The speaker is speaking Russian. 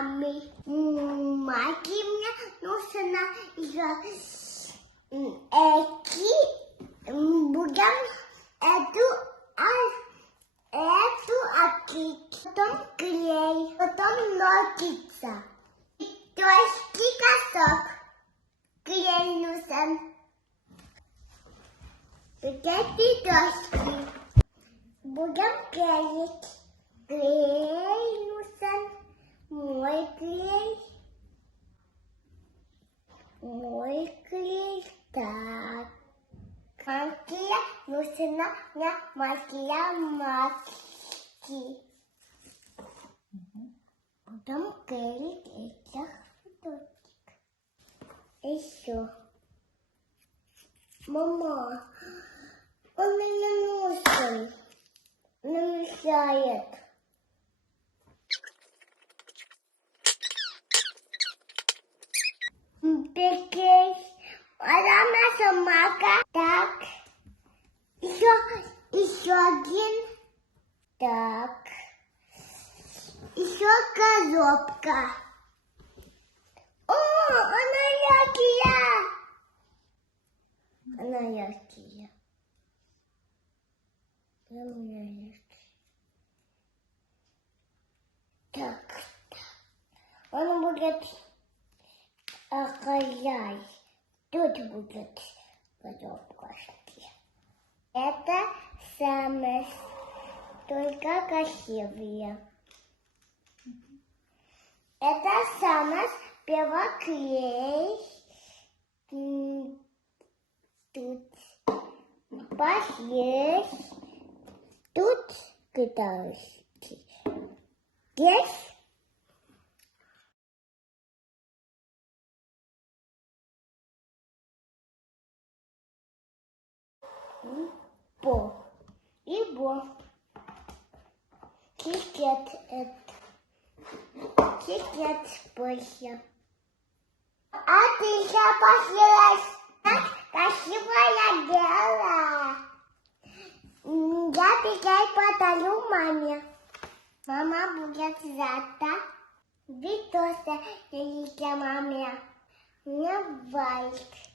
маме. Маки мне нужно еще будем эту отлить. Потом клей, потом ножницы. Дождь косок. Клей нужен. Эти доски. Будем клеить. Клей нужен. Мой клей. Мой клей. Так. Магия нужна мне. Магия маски. Будем клеить этих цветочек. Еще. Мама, он мне нужен. Не мешает. Бегай. Она наша мака. Так. Еще один. Так. Еще коробка. О, она яркая. Она яркая. Она яркая. Так. Он будет охранять. Тут будет коробочки. Это самое только красивее. Это самый первый клей. Тут есть. Тут китайский. Здесь и Кикет это. Кикет больше. А ты еще посмотришь, как красивое дело. Я бегай подарю маме. Мама будет рада. Ведь тоже я маме. У меня вайк.